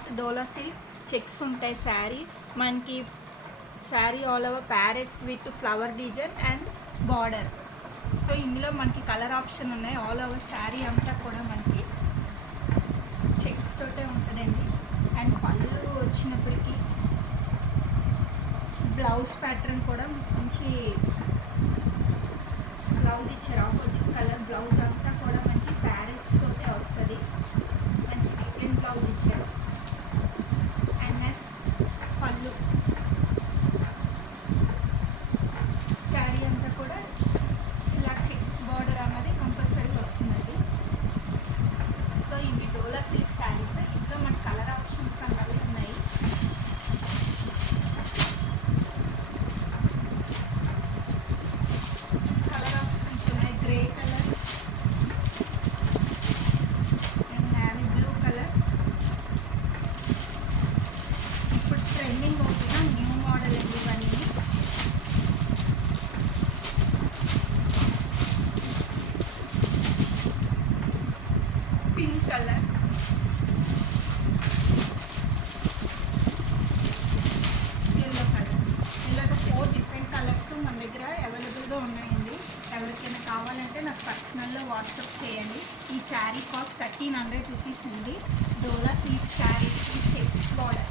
Not dola silk checks ఉంటాయి శారీ మనకి. Sari all over parrots with flower design and border. So ఇందులో మనకి colour option ఉన్నాయి. ఆల్ ఓవర్ శారీ అంతా కూడా మనకి చెక్స్ తోటే ఉంటుందండి. అండ్ పళ్ళు వచ్చినప్పటికీ బ్లౌజ్ ప్యాటర్న్ కూడా మంచి బ్లౌజ్ ఇచ్చారు. ఆపోజిట్ కలర్ బ్లౌజ్ అంతా కూడా మనకి ప్యారెట్స్ తోటే వస్తుంది. మంచి డిజైన్ బ్లౌజ్ ఇచ్చారు. అండ్ నెక్స్ట్ పళ్ళు శారీ అంతా కూడా ఇలా చెక్స్ బార్డర్ అన్నది కంపల్సరీ వస్తుందండి. సో ఇవి డోలా సిల్క్ శారీస్. ఇందులో మన కలర్ ఆప్షన్స్ అన్నవి ఉన్నాయి. కలర్ ఆప్షన్స్ ఉన్నాయి. Grey colour and navy blue colour. ఇప్పుడు ట్రెండింగ్ అవుతున్న న్యూ మోడల్ అండి ఇవన్నీ. Pink colour, yellow colour. ఇలాగ 4 డిఫరెంట్ కలర్స్ మన దగ్గర అవైలబుల్గా ఉన్నాయండి. ఎవరికైనా కావాలంటే నాకు పర్సనల్లో వాట్సాప్ చేయండి. ఈ శారీ కాస్ట్ 1300 రూపీస్ ఉంది. డోలా సిల్క్ శారీస్ చెక్స్ బార్డర్.